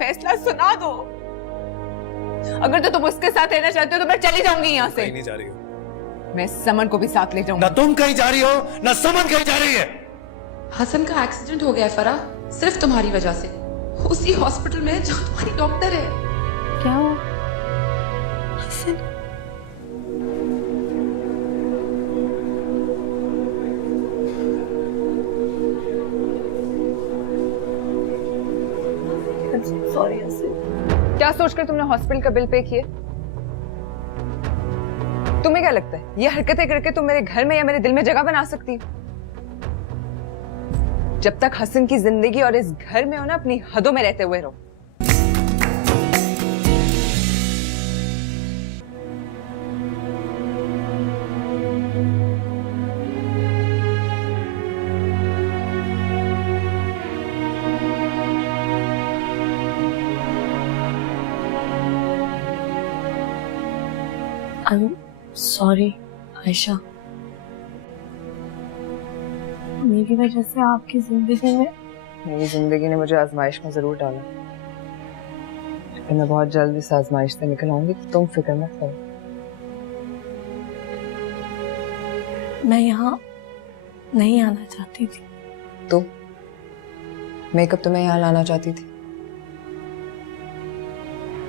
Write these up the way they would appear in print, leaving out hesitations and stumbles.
फैसला सुना दो। अगर तो तुम उसके साथ रहना चाहते हो तो मैं चली जाऊंगी यहाँ से। कहीं नहीं जा रही हो। मैं समन को भी साथ ले जाऊंगी। ना तुम कहीं जा रही हो ना समन कहीं जा रही है। हसन का एक्सीडेंट हो गया है फरा, सिर्फ तुम्हारी वजह से। उसी हॉस्पिटल में जहाँ तुम्हारी डॉक्टर है। क्या हो हसन? सॉरी हसन। क्या सोचकर तुमने हॉस्पिटल का बिल पे किए? तुम्हें क्या लगता है ये हरकतें करके तुम मेरे घर में या मेरे दिल में जगह बना सकती हो? जब तक हसन की जिंदगी और इस घर में हो ना, अपनी हदों में रहते हुए रहो। आई एम सॉरी आयशा, मेरी वजह से आपकी जिंदगी में। मेरी जिंदगी ने मुझे आजमाइश में जरूर डाला, लेकिन मैं बहुत जल्द इस आजमाइश से निकल आऊंगी, तुम फिक्र मत करो। मैं यहाँ नहीं आना चाहती थी। तो मैं कब तुम्हें यहाँ लाना चाहती थी?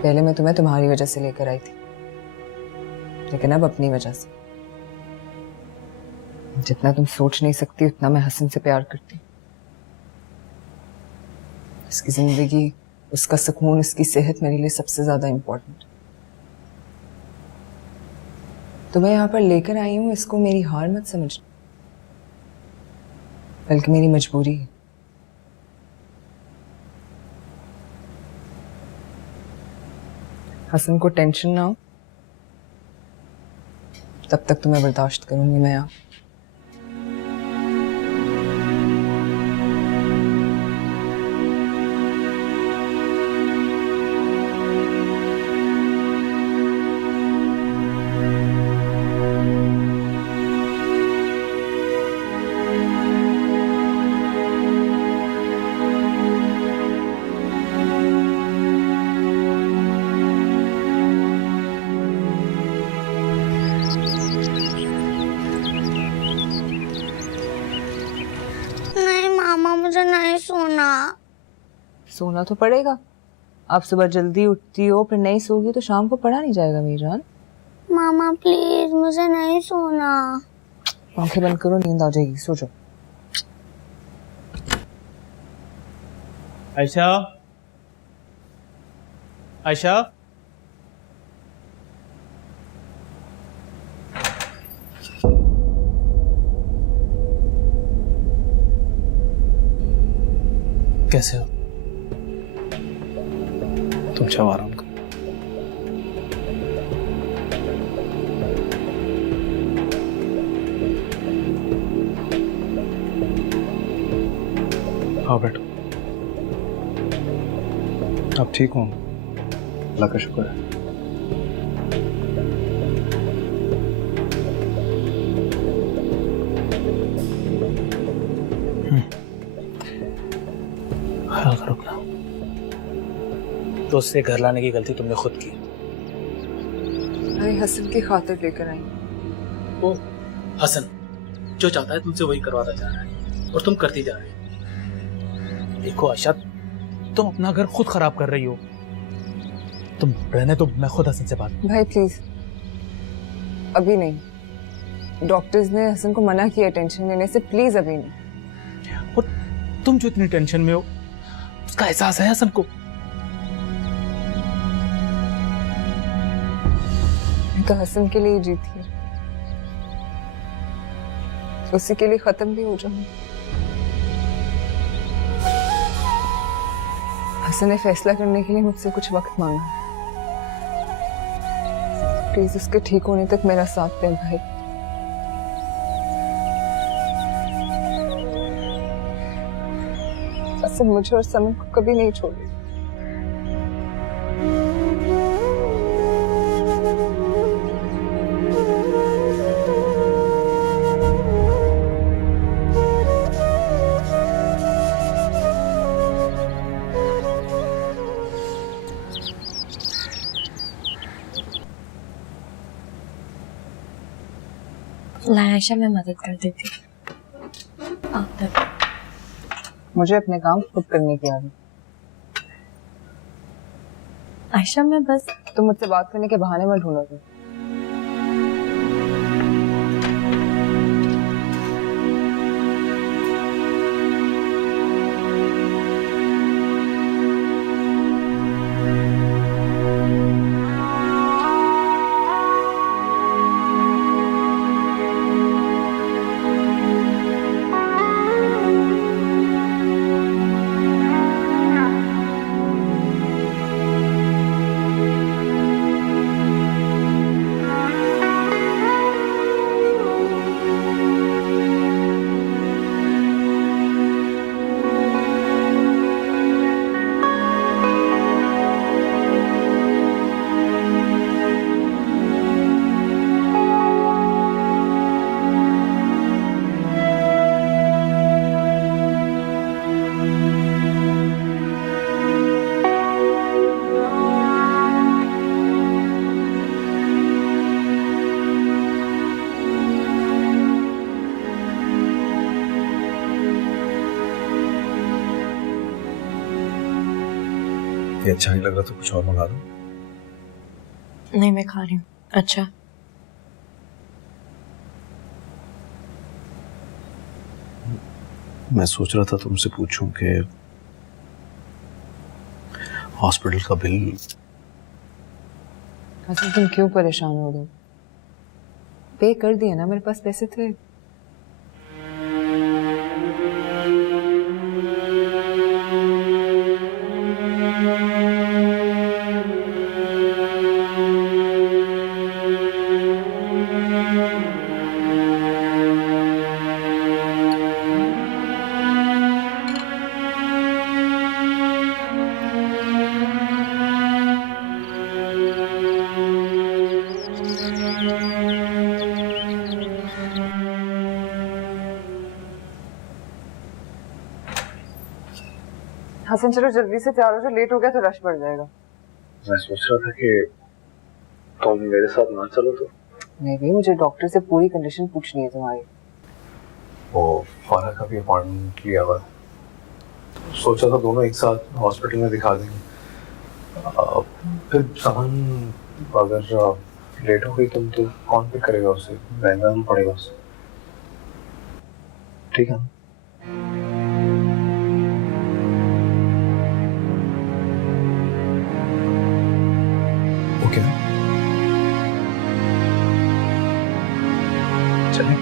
पहले मैं तुम्हें तुम्हारी वजह से लेकर आई थी, लेकिन अब अपनी वजह से। जितना तुम सोच नहीं सकती उतना मैं हसन से प्यार करती हूँ। उसकी जिंदगी, उसका सुकून, उसकी सेहत मेरे लिए सबसे ज्यादा इंपॉर्टेंट। तो मैं यहाँ पर लेकर आई हूँ, इसको मेरी हार मत समझना, बल्कि मेरी मजबूरी है। हसन को टेंशन ना हो, तब तक तुम्हें बर्दाश्त करूंगी मैं यहाँ। मुझे नहीं सोना। सोना तो पड़ेगा। आप सुबह जल्दी उठती हो, फिर नहीं सोगी तो शाम को पढ़ा नहीं जाएगा मेरी जान। मामा प्लीज मुझे नहीं सोना। आंखें बंद करो, नींद आ जाएगी, सो जाओ। आयशा, आयशा, कैसे हो? तुम चाहो आराम करो। आओ बैठो। अब ठीक हूँ, अल्लाह का शुक्र है। ख्याल करो अपना। तो उससे घर लाने की गलती तुमने खुद की। अरे हसन की खातिर लेकर आई। वो हसन जो चाहता है तुमसे वही करवाता जा रहा है और तुम करती जा रही हो। देखो आयशा, तुम अपना घर खुद खराब कर रही हो। तुम रहने तो मैं खुद हसन से बात। भाई प्लीज, अभी नहीं। डॉक्टर्स ने हसन को मना किया टेंशन लेने से, प्लीज अभी नहीं। और तुम जो इतनी टेंशन में हो, उसका एहसास है हसन को? मैं तो हसन के लिए जीती है, उसी के लिए खत्म भी हो जाऊंगी। हसन ने फैसला करने के लिए मुझसे कुछ वक्त मांगा। प्लीज उसके ठीक होने तक मेरा साथ दे भाई। हसन मुझे और समन को कभी नहीं छोड़ेगा। आयशा मैं मदद कर देती हूँ। आप तक मुझे अपने काम खुद करने की आदत। आयशा मैं बस तुम मुझसे बात करने के बहाने मत ढूंढोगे। ये अच्छा नहीं लग रहा तो कुछ और मंगा दो। नहीं, मैं खा रही हूँ। अच्छा मैं सोच रहा था तुमसे पूछूं कि हॉस्पिटल का बिल। हसन तुम क्यों परेशान हो रहे हो? पे कर दिया ना, मेरे पास पैसे थे। हसन चलो जल्दी से तैयार हो जाओ, लेट हो गया तो रश बढ़ जाएगा। मैं सोच रहा था कि तुम मेरे साथ ना चलो तो। नहीं भाई, मुझे डॉक्टर से पूरी कंडीशन पूछनी है तुम्हारी। वो फारा का भी अपॉइंटमेंट लिया हुआ, तो सोचा था दोनों एक साथ हॉस्पिटल में दिखा देंगे। फिर सामान अगर लेट हो गई तुम तो कौन पिक करेगा उसे? महंगा पड़ेगा उसे। ठीक है ना? ओके चलें।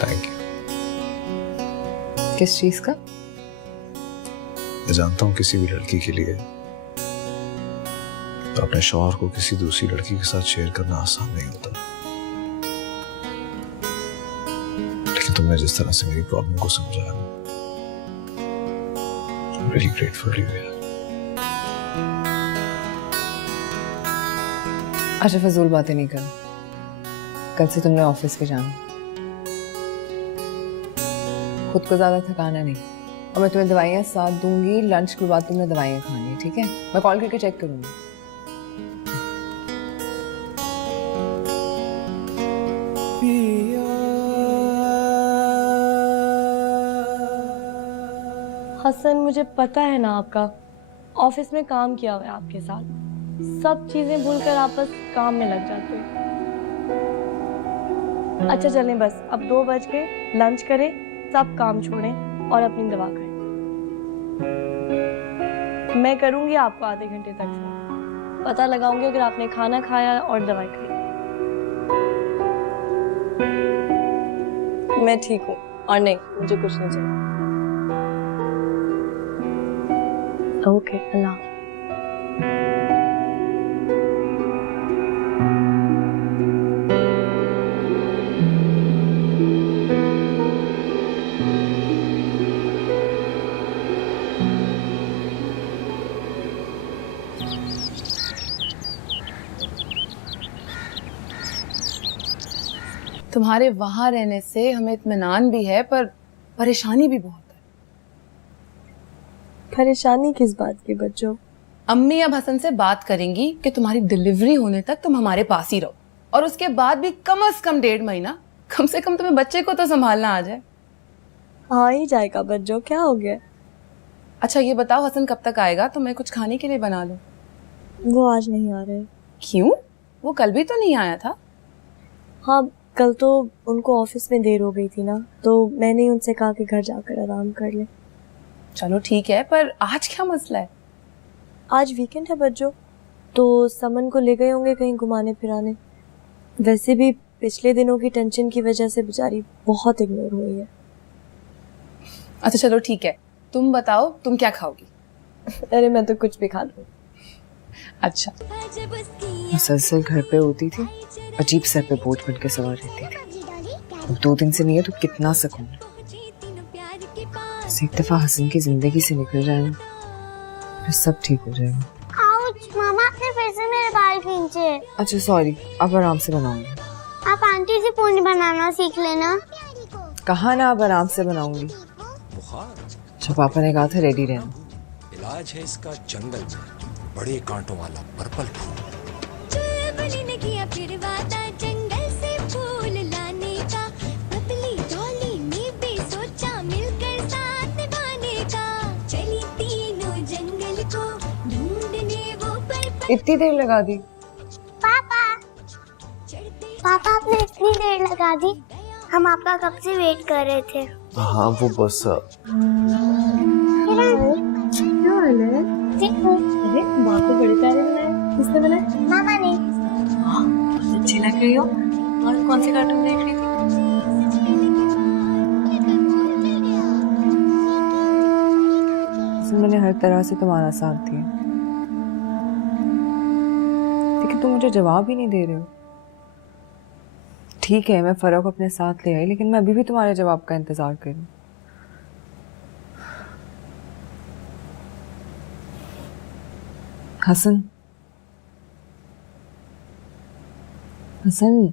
Thank you. किस चीज का? मैं जानता हूँ किसी भी लड़की के लिए तो अपने शौहर को किसी दूसरी लड़की के साथ शेयर करना आसान नहीं होता, लेकिन तुमने जिस तरह से मेरी प्रॉब्लम को समझाया, I'm really grateful to you। अच्छा फजूल बातें नहीं करो, कल से तुमने ऑफिस के जाना। खुद को ज्यादा थकाना नहीं, और मैं तुम्हें दवाइयाँ साथ दूंगी। लंच के बाद तुमने दवाइयाँ खानी है, ठीक है? मैं कॉल करके चेक करूंगी। हसन, मुझे पता है ना आपका ऑफिस में काम किया हुआ है आपके साथ, सब चीजें भूलकर आप बस काम में लग जाते हो। अच्छा चलें, बस अब 2 बज के लंच करें, सब काम छोड़ें और अपनी दवा करें। मैं करूंगी आपको आधे घंटे तक फोन। पता लगाऊंगी अगर आपने खाना खाया और दवाई खाई। मैं ठीक हूँ और नहीं, मुझे कुछ नहीं चाहिए। ओके, अल्लाह। तुम्हारे वहां रहने से हमें इत्मीनान भी है, पर परेशानी भी बहुत है। परेशानी किस बात की बच्चों? अम्मी अब हसन से बात करेंगी कि तुम्हारी डिलीवरी होने तक तुम हमारे पास ही रहो, और उसके बाद भी कम से कम 1.5 महीना, कम से कम तुम्हें बच्चे को तो संभालना आ जाए। आ ही जाएगा बच्चों, क्या हो गया? अच्छा ये बताओ, हसन कब तक आएगा? तो मैं कुछ खाने के लिए बना लूं। वो आज नहीं आ रहे। क्यों? वो कल भी तो नहीं आया था। हाँ, कल तो उनको ऑफिस में देर हो गई थी ना, तो मैंने ही उनसे कहा कि घर जाकर आराम कर ले। चलो ठीक है, पर आज क्या मसला है? आज वीकेंड है बच्चों, तो समन को ले गए होंगे कहीं घुमाने फिराने। वैसे भी पिछले दिनों की टेंशन की वजह से बेचारी बहुत इग्नोर हुई है। अच्छा चलो ठीक है, तुम बताओ तुम क्या खाओगी? अरे मैं तो कुछ भी खा लूँ। अच्छा। मुसलसल घर पे होती थी, अजीब सर पे बोझ बन के सवार रहती थी। अब 2 दिन से नहीं है तो कितना सुकून है। एक दफा हसन की जिंदगी से निकल जाए ना, फिर सब ठीक हो जाएगा। आउच, मामा आपने फिर से मेरे बाल खींचे। अच्छा सॉरी, अब आराम से बनाऊंगी। आप आंटी से पूरी बनाना सीख लेना। कहा ना अब आराम से बनाऊंगी। अच्छा पापा ने कहा था रेडी रहना। इलाज है इसका जंगल में बड़े कांटों वाला पर्पल फूल। जंगल से फूल लाने का, पतली डॉली ने भी सोचा मिलकर साथ निभाने का। चली तीनों जंगल को ढूंढने वो पर्पल। इतनी देर लगा दी? पापा आपने इतनी देर लगा दी? हम आपका कब से वेट कर रहे थे। हाँ वो बस अरे माँ को बड़े प्यारे बनाए। किसने बनाए? मामा ने। बहुत अच्छी लग रही हो। और कौन से कार्टून देख रही थी? मैंने हर तरह से तुम्हारा साथ दिया, लेकिन तुम मुझे जवाब ही नहीं दे रहे हो। ठीक है मैं फराह को अपने साथ ले आई, लेकिन मैं अभी भी तुम्हारे जवाब का इंतजार कर रही हूँ। हसन, हसन,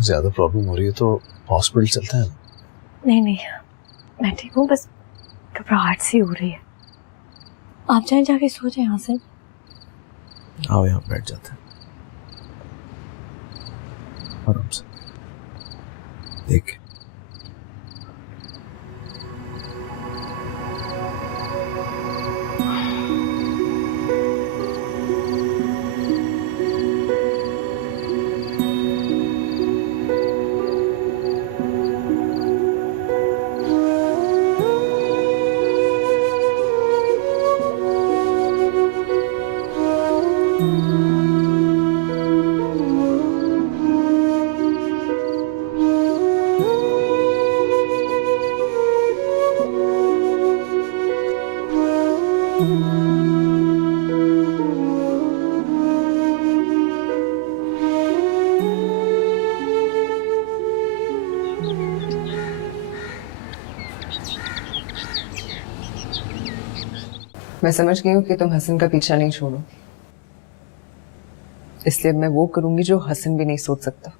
ज्यादा प्रॉब्लम हो रही है तो हॉस्पिटल चलते हैं। नहीं नहीं, मैं ठीक हूँ, बस घबराहट सी हो रही है। आप चाहे जाके सो जाए यहाँ से। आओ यहाँ बैठ जाते हैं आराम से। देख मैं समझ गई हूँ कि तुम हसन का पीछा नहीं छोड़ो, इसलिए मैं वो करूंगी जो हसन भी नहीं सोच सकता।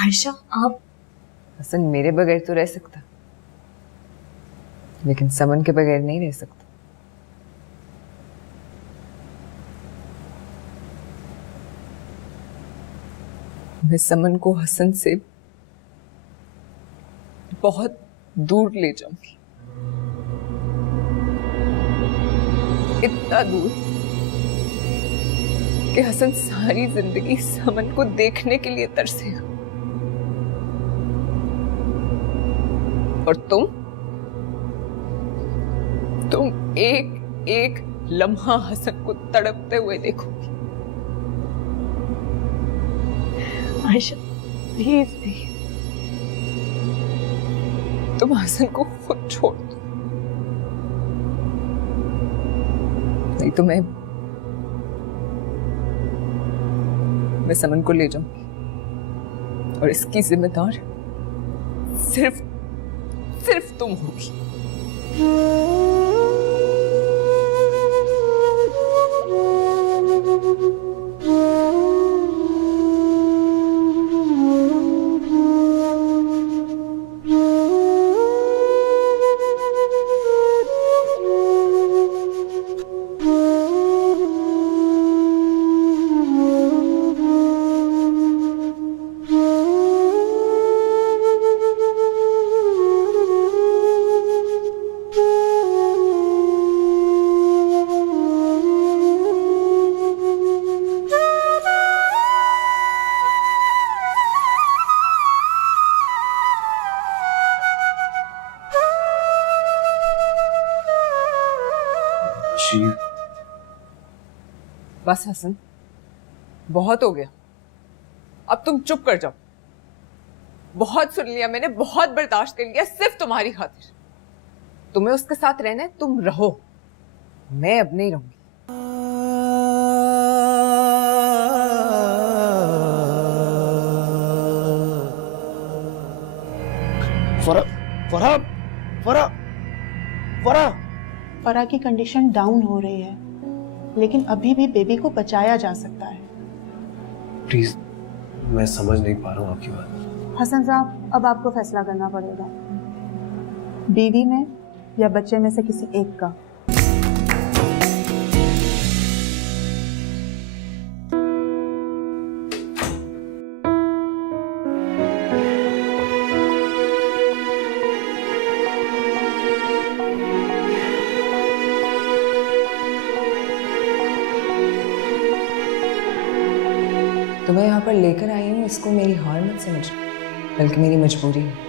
आयशा आप हसन मेरे बगैर तो रह सकता, लेकिन समन के बगैर नहीं रह सकता। मैं समन को हसन से बहुत दूर ले जाऊंगी, इतना दूर कि हसन सारी जिंदगी समन को देखने के लिए तरसेगा। और तुम एक एक लम्हा हसन को तड़पते हुए देखोगी। आयशा प्लीज प्लीज तुम हसन को खुद छोड़ दो, नहीं तो मैं समन को ले जाऊंगी और इसकी जिम्मेदार सिर्फ तुम होगी। बस हसन, बहुत हो गया, अब तुम चुप कर जाओ। बहुत सुन लिया मैंने, बहुत बर्दाश्त कर लिया, सिर्फ तुम्हारी खातिर। तुम्हें उसके साथ रहना है, तुम रहो, मैं अब नहीं रहूंगी। फरा की कंडीशन डाउन हो रही है, लेकिन अभी भी बेबी को बचाया जा सकता है। प्लीज, मैं समझ नहीं पा रहा हूँ आपकी बात। हसन साहब, अब आपको फैसला करना पड़ेगा, बीवी में या बच्चे में से किसी एक का। तुम्हें यहाँ पर लेकर आई हूँ, इसको मेरी हार मत समझ, बल्कि मेरी मजबूरी है।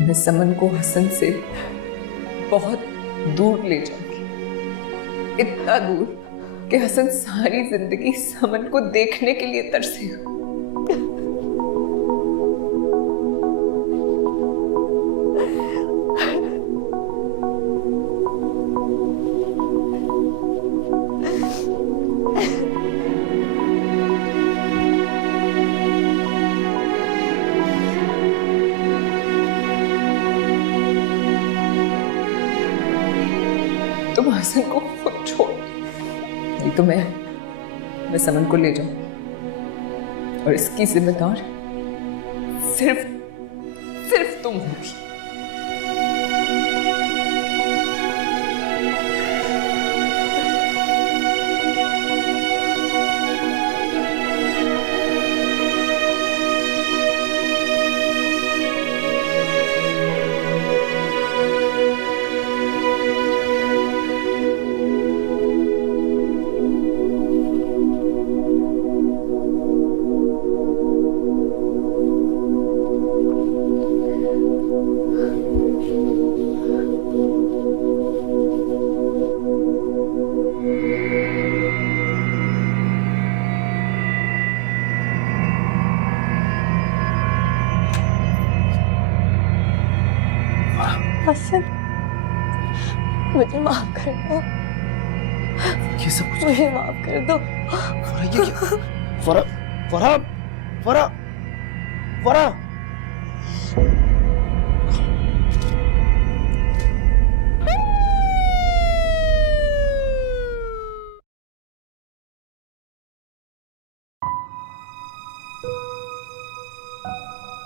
मैं समन को हसन से बहुत दूर ले जाऊंगी, इतना दूर कि हसन सारी जिंदगी समन को देखने के लिए तरसेगा। तुम हसन को खुद छोड़, नहीं तो मैं समन को ले जाऊं और इसकी जिम्मेदार सिर्फ तुम होगी। हसन, मुझे माफ कर दो, ये सब कुछ मुझे माफ कर दो। फरा, ये क्या? फरा, फरा, फरा, फरा।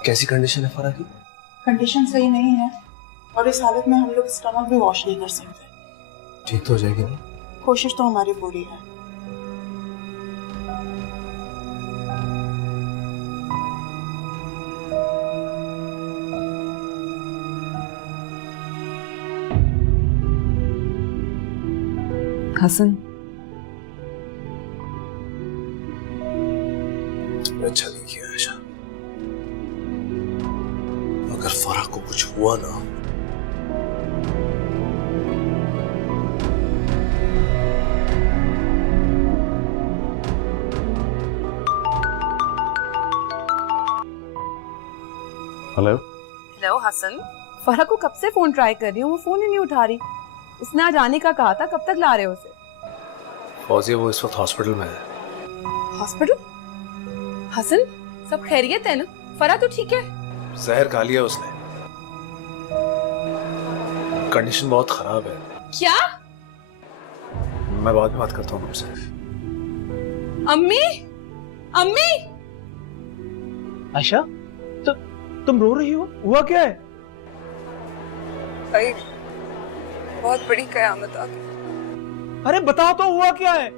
कैसी कंडीशन है फरा की? कंडीशन सही नहीं है और इस हालत में हम लोग स्टमक भी वॉश नहीं कर सकते। ठीक तो हो जाएगी ना? कोशिश तो हमारी पूरी है। हसन, अच्छा नहीं किया आयशा। अगर फरा को कुछ हुआ ना, हेलो हसन, फरा को कब से फोन ट्राई कर रही हूँ, वो फोन ही नहीं उठा रही। उसने आज आने का कहा था, कब तक ला रहे हो उसे? फौजिया वो इस वक्त हॉस्पिटल में है। हॉस्पिटल? हसन, सब खैरियत है ना? फरा तो ठीक है? जहर खा लिया उसने। कंडीशन बहुत खराब है। क्या? मैं बाद में बात करता हूँ तुमसे। अम्मी, अम्मी। आयशा, तुम रो रही हो? हुआ क्या है? भाई, बहुत बड़ी कयामत आ गई। अरे बताओ तो, हुआ क्या है?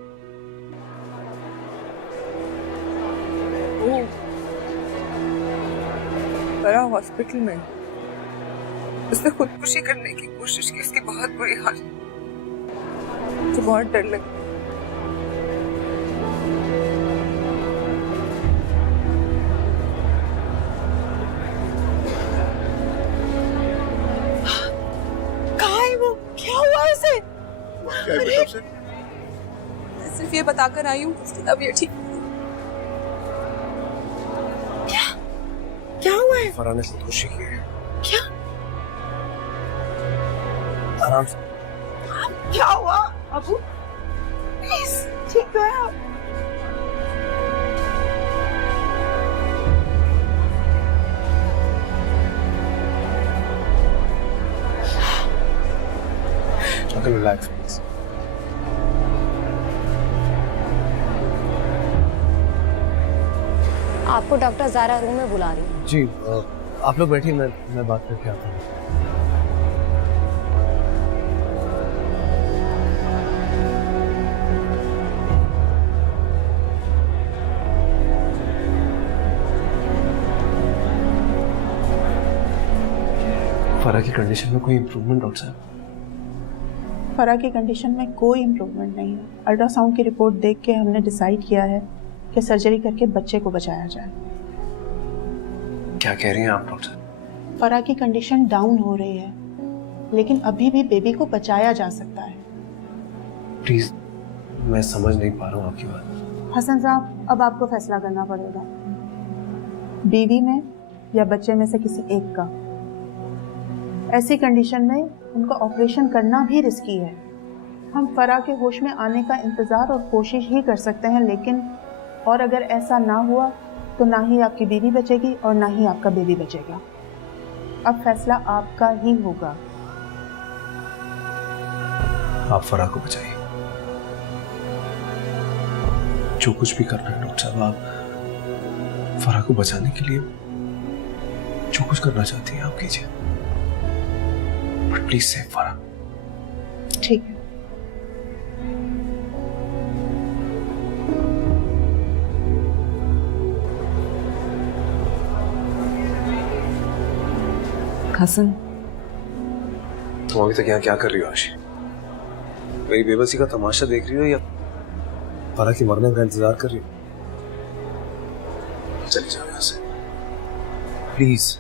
फरा हॉस्पिटल में, उसने खुदकुशी करने की कोशिश की। उसकी बहुत बुरी हालत, मुझे बहुत डर लगा। कहाँ है वो? क्या हुआ उसे? अरे, सिर्फ ये बताकर आई हूँ उसकी तबीयत ठीक। क्या हुआ है? फरा ने खुदकुशी की है। क्या? आराम से। क्या हुआ? अबू, प्लीज ठीक तो है आप? Uncle relax please. आपको डॉक्टर ज़ारा रूम में बुला रही है। जी, आप लोग बैठिए, मैं बात करके आता हूँ। फरा की कंडीशन में कोई इम्प्रूवमेंट डॉक्टर साहब? फरा की कंडीशन में कोई इम्प्रूवमेंट नहीं है। अल्ट्रासाउंड की रिपोर्ट देख के हमने डिसाइड किया है कि सर्जरी करके बच्चे को बचाया जाए। क्या कह रही हैं आप डॉक्टर? फरा की कंडीशन डाउन हो रही है, लेकिन अभी भी बेबी को बचाया जा सकता है। प्लीज, मैं समझ नहीं पा रहा हूँ आपकी बात। हसन साहब, अब आपको फैसला करना पड़ेगा, बीवी में या बच्चे में से किसी एक का। ऐसी कंडीशन में उनका ऑपरेशन करना भी रिस्की है। हम फरा के होश में आने का इंतज़ार और कोशिश ही कर सकते हैं, लेकिन और अगर ऐसा ना हुआ तो ना ही आपकी बीवी बचेगी और ना ही आपका बेबी बचेगा। अब फैसला आपका ही होगा। आप फरा को बचाइए। जो कुछ भी करना है डॉक्टर साहब, आप फरा को बचाने के लिए जो कुछ करना चाहती हैं आप कीजिए, बट प्लीज सेव फरा। ठीक है। हसन, तुम अभी तक यहाँ क्या कर रही हो आशी? मेरी बेबसी का तमाशा देख रही हो या फरा की मरने का इंतजार कर रही हो? चली जाओ यहाँ से प्लीज।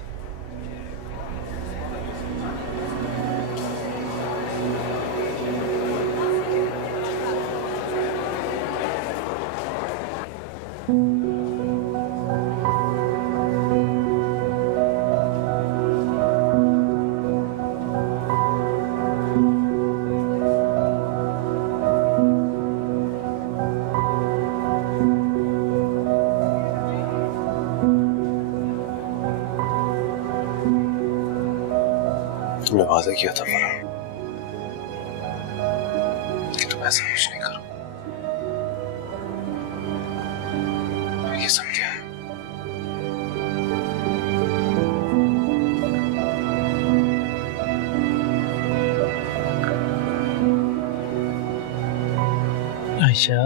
तुमने वादा किया था फरा कि तुम ऐसा कुछ नहीं करो। ये सब क्या है? आयशा,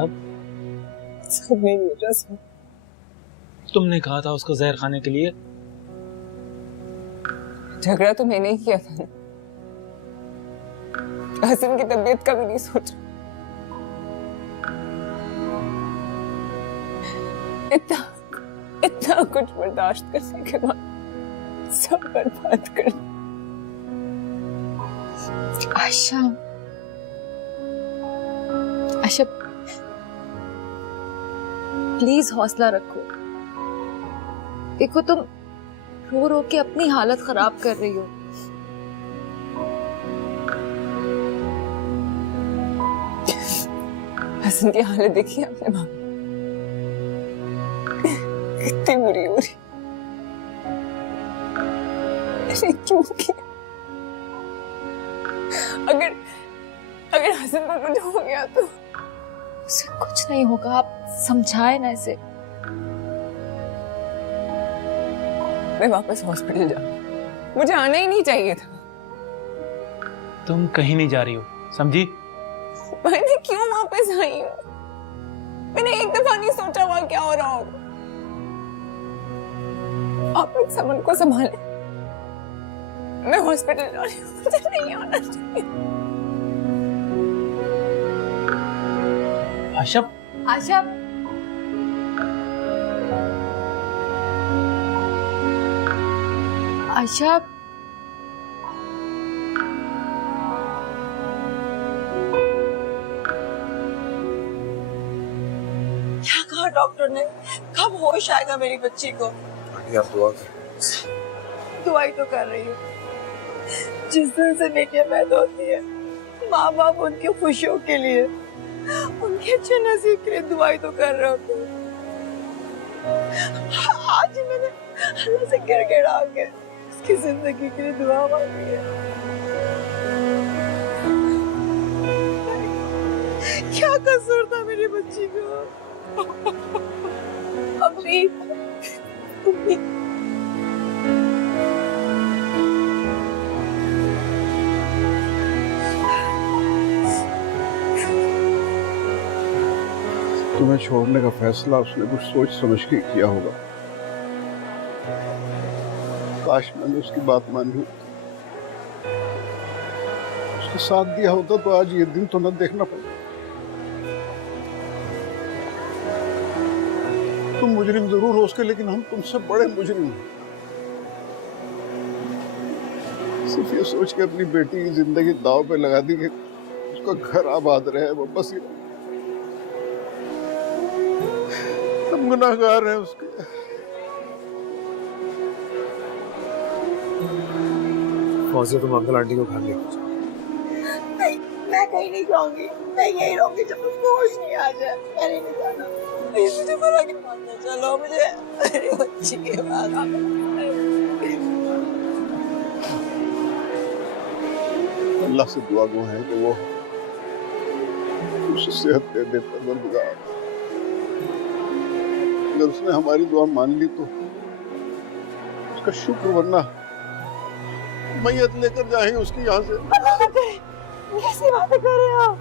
सब मेरी वजह से। तुमने कहा था उसको जहर खाने के लिए। झगड़ा तो मैंने ही किया था ना। हसन की तबीयत का भी नहीं सोचा। इतना इतना कुछ बर्दाश्त करने के बाद सब बर्बाद कर। आयशा, आयशा प्लीज हौसला रखो। देखो तुम रो रो के अपनी हालत खराब कर रही हो। हसन की हालत देखी आपने माँ, कितनी बुरी हो रही। मैंने क्यों किया? अगर हसन को कुछ हो गया तो उसे कुछ नहीं होगा, आप समझाए ना इसे। मैं वापस हॉस्पिटल जाऊँ, मुझे आना ही नहीं चाहिए था। तुम कहीं नहीं जा रही हो, समझी? भाई मैं क्यों वापस आई हूँ? मैंने एक दफा नहीं सोचा वहां क्या हो रहा होगा। आप एक समन को संभाले, मैं हॉस्पिटल जा रही हूँ, मुझे नहीं आना चाहिए। आयशा, आयशा, आयशा क्या कहा डॉक्टर ने? कब होश आएगा मेरी बच्ची को? आप दुआ करें। दवाई तो कर रही हूँ। जिस दिन से बेटियां पैदा होती है, माँ बाप उनकी खुशियों के लिए, उनके अच्छे नसीब के लिए दवाई तो कर रहे होते हैं। आज ही मैंने अल्लाह से गिड़गिड़ा के उसकी जिंदगी के लिए दुआ मांगी है। क्या कसूर था मेरी बच्ची को? अम्मी, अम्मी। तुम्हें छोड़ने का फैसला उसने कुछ सोच समझ के किया होगा। काश मैंने उसकी बात मानी होती, उसका साथ दिया होता तो आज ये दिन तो न देखना पड़ता। तुम मुजरिम जरूर हो उसके, लेकिन हम तुमसे बड़े मुजरिम हैं। सिर्फ ये सोच के अपनी बेटी की जिंदगी दांव पे लगा दी कि उसका घर आबाद रहे, वो बस ही हम गुनाहगार हैं उसके। फौजी, तुम अंकल आंटी को घर ले जाओ। नहीं, मैं कहीं नहीं जाऊंगी। मैं यही रहूंगी जब उसको होश नहीं आ जाए। मैंने नहीं जाना। प्लीज मुझे फर्क नहीं पड़ता। चलो मुझे मेरी बच्ची के बाद अल्लाह से दुआ गो है कि वो उसे सेहत दे दे परवरदिगार। अगर उसने हमारी दुआ मान ली तो उसका शुक्र, वरना मैयत लेकर जाएंगे उसकी यहाँ से। कैसी बातें कर रहे हो आप?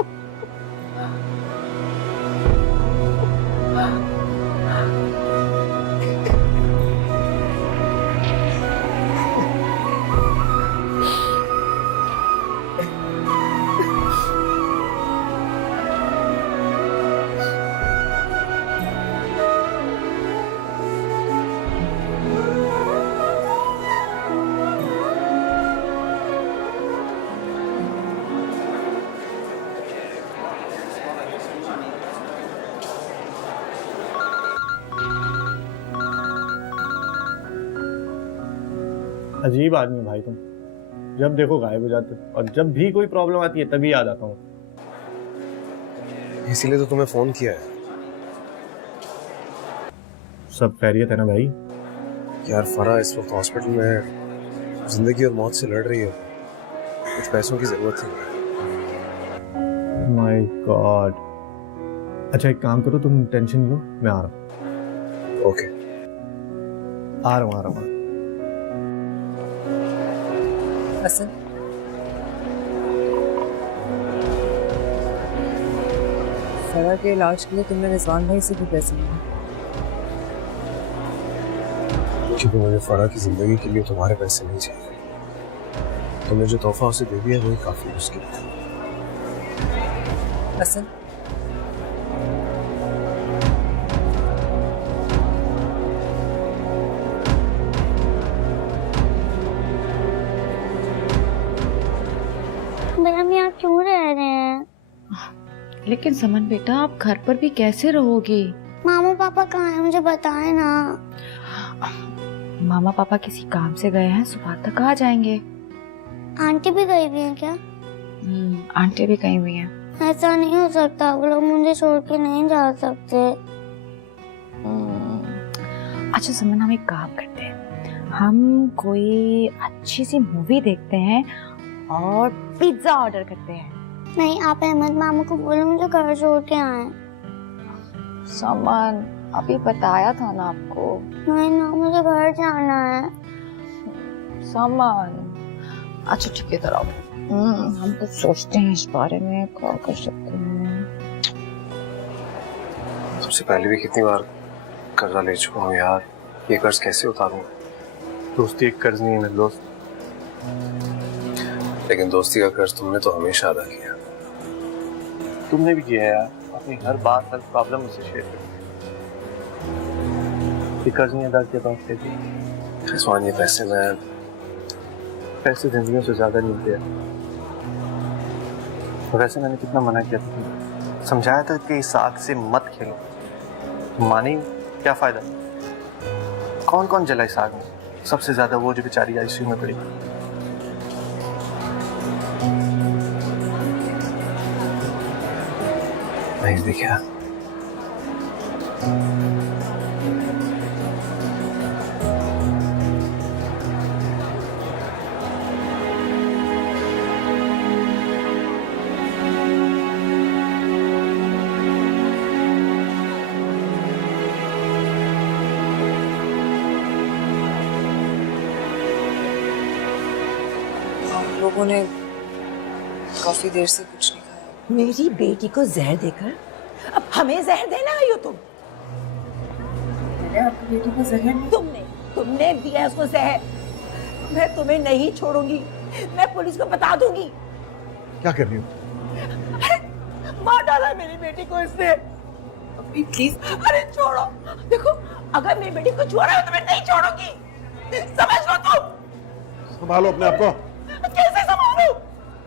अजीब आदमी भाई तुम, जब देखो गायब हो जाते हो, और जब भी कोई प्रॉब्लम आती है तभी याद आता हूँ। इसीलिए तो तुम्हें फोन किया है। सब खैरियत है ना भाई? यार फरा इस वक्त हॉस्पिटल में जिंदगी और मौत से लड़ रही है। कुछ पैसों की जरूरत थी। My God. अच्छा एक काम करो, तुम टेंशन लो, मैं आ रहा हूँ। ओके, आ रहा हूँ। हसन, फरा के इलाज के लिए तुमने रिजवान भाई से भी पैसे लिए? क्योंकि मुझे फरा की जिंदगी के लिए तुम्हारे पैसे नहीं चाहिए। तुमने जो तोहफा उसे दे दिया वही काफी है उसके लिए। हसन, हम यहाँ क्यों रह रहे हैं? लेकिन समन बेटा, आप घर पर भी कैसे रहोगे? मामा पापा कहाँ हैं, मुझे बताए ना। मामा पापा किसी काम से गए हैं, सुबह तक आ जाएंगे। आंटी भी गई हुई हैं क्या? आंटी भी गई हुई हैं। ऐसा नहीं हो सकता, वो लोग मुझे छोड़ के नहीं जा सकते। अच्छा समन, हम एक काम करते हैं, हम कोई अच्छी सी मूवी देखते हैं और पिज्जा ऑर्डर करते हैं। नहीं, आप अहमद मामा को बोलो मुझे घर छोड़ के आए। समन, अभी बताया था ना आपको। नहीं ना, मुझे घर जाना है। समन, अच्छा ठीक है, तरह हम कुछ सोचते हैं इस बारे में, क्या कर सकते हैं। सबसे पहले भी कितनी बार कर्जा ले चुका हूँ यार, ये कर्ज कैसे उतारूं? दोस्ती एक कर्ज नहीं है मेरे दोस्त। लेकिन दोस्ती का कर्ज तुमने तो हमेशा अदा किया। तुमने भी किया है यार, अपनी हर बात हर प्रॉब्लम मुझसे शेयर कर। ये कर्ज नहीं अदा किया तो आपसे रिजवान, ये पैसे जिंदगियों से ज्यादा नहीं होते। वैसे मैंने कितना मना किया था, समझाया था कि इस आग से मत खेलो, मानी क्या फायदा। कौन कौन जला इस आग में? सबसे ज्यादा वो जो बेचारी आईसीयू में पड़ी। नहीं देखा, लोगों ने काफी देर से कुछ नहीं खाया। मेरी बेटी को जहर देकर अब हमें जहर देना आई हो तुम? मैंने अपनी बेटी को जहर नहीं। तुमने दिया उसको जहर। मैं तुम्हें नहीं छोड़ूंगी, मैं पुलिस को बता दूंगी। क्या कर रही हो? मार डाला मेरी बेटी को इसने। प्लीज, अरे छोड़ो। देखो, अगर मेरी बेटी को छोड़ा हो तो मैं नहीं छोड़ूंगी, समझ लो तुम। संभालो अपने आप को। कैसे संभालूं?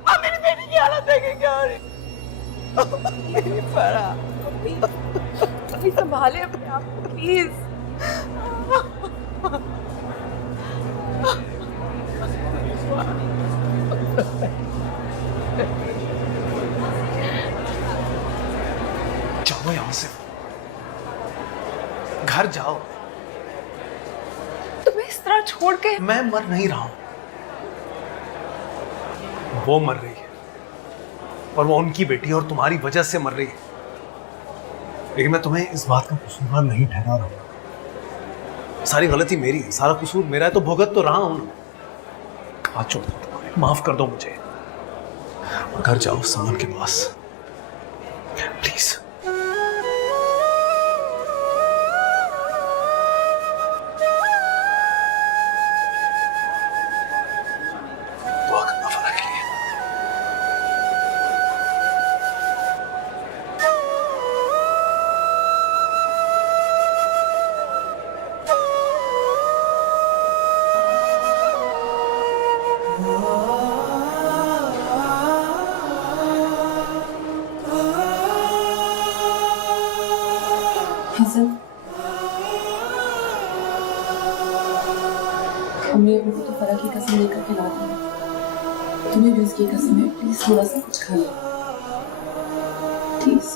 अब मेरी बेटी की हालत देखें क्या हो रही? मेरी फरा, अभी संभाले अपने आप को प्लीज। जाओ यहाँ से, घर जाओ। तुम्हें इस तरह छोड़ के? मैं मर नहीं रहा हूं, वो मर रही है, और वो उनकी बेटी और तुम्हारी वजह से मर रही है। लेकिन मैं तुम्हें इस बात का कसूरवार नहीं ठहरा रहा हूं। सारी गलती मेरी है, सारा कसूर मेरा है, तो भुगत तो रहा हूं ना। हाथ छोड़ दो, तुम्हारे माफ कर दो मुझे। घर जाओ समन के पास, प्लीज। दुआ करना फरा के लिए। हसन, अम्मी अबू को तो फरा की कसम लेकर खिला दूंगी। तुम्हें भी उसकी कसम है, प्लीज थोड़ा सा कुछ खा लो प्लीज।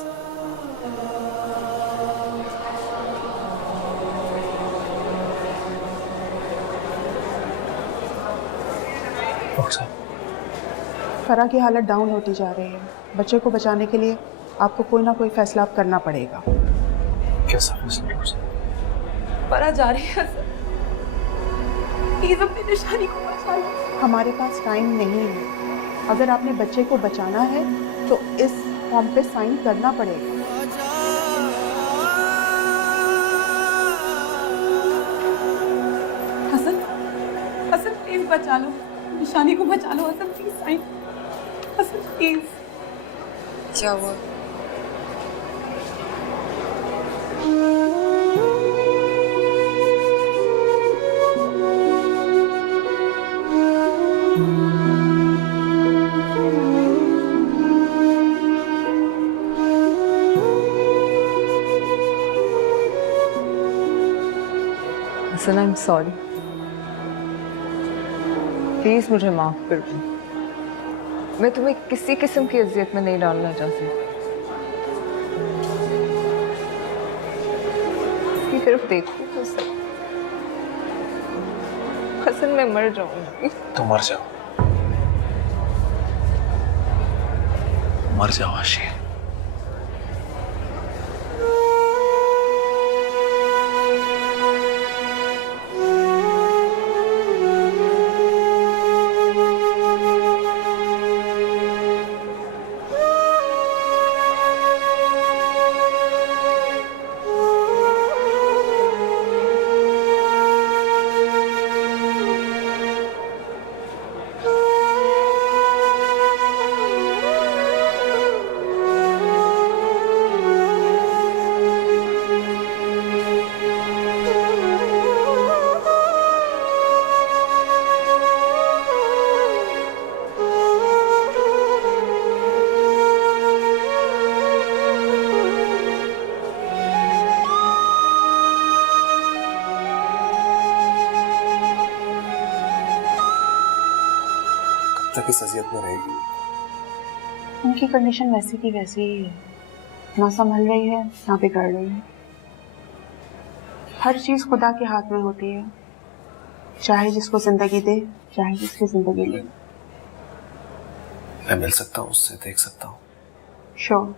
डॉक्टर साहब, फरा की हालत डाउन होती जा रही है। बच्चे को बचाने के लिए आपको कोई ना कोई फैसला आप करना पड़ेगा। कैसा फैसला? फरा जा रही है सर, प्लीज अपनी निशानी को बचा लो। हमारे पास टाइम नहीं है। अगर आपने बच्चे को बचाना है तो इस फॉर्म पे साइन करना पड़ेगा। हसन, हसन प्लीज बचा लो, निशानी को बचा लो। Hasan please sign, Hasan please. क्या हुआ? Hasan, I am sorry, please मुझे माफ कर दो। मैं तुम्हें किसी किस्म की अजियत में नहीं डालना चाहती। इसकी तरफ देखो तो सही। हसन, मैं मर जाऊंगी। तो मर जाओ, मर जाओ आशी। तक इस अजियत में रहेगी। उनकी कंडीशन वैसी की वैसी ही है, ना संभल रही है ना बिगड़ रही है। हर चीज खुदा के हाथ में होती है, चाहे जिसको जिंदगी दे चाहे जिसकी जिंदगी ले। मैं मिल सकता हूँ उससे, देख सकता हूँ? श्योर।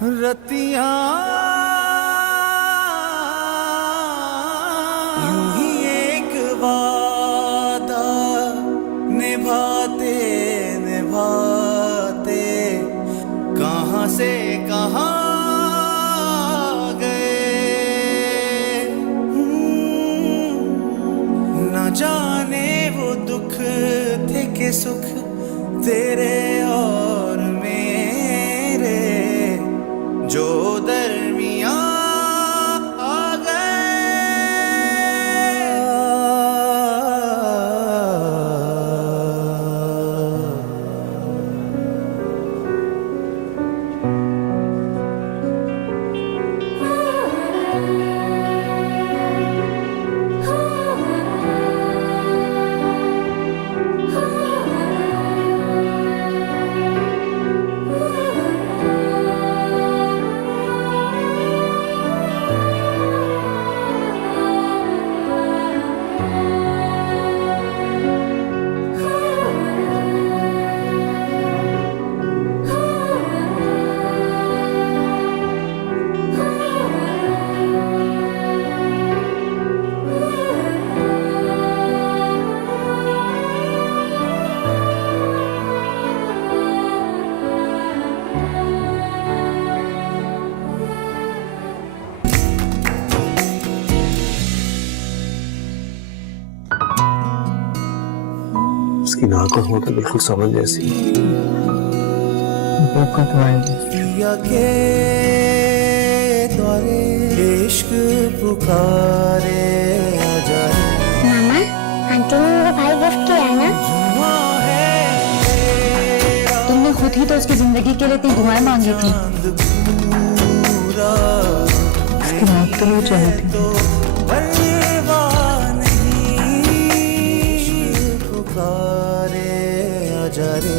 रतिया यूं ही एक वादा निभाते निभाते कहाँ से कहाँ गए। न जाने वो दुख थे कि सुख तेरे और मेरे जो दरमियां आ उसकी नाक और होंठ बिल्कुल समझ जैसी। पिया के द्वारे इश्क पुकारे आजा। मामा, आंटी ने मेरे भाई गिफ्ट किया है ना? तुमने खुद ही तो उसकी जिंदगी के लिए इतनी दुआएं मांगी थी। उसकी मौत तो नहीं चाहती थी। पुकारे आजा रे।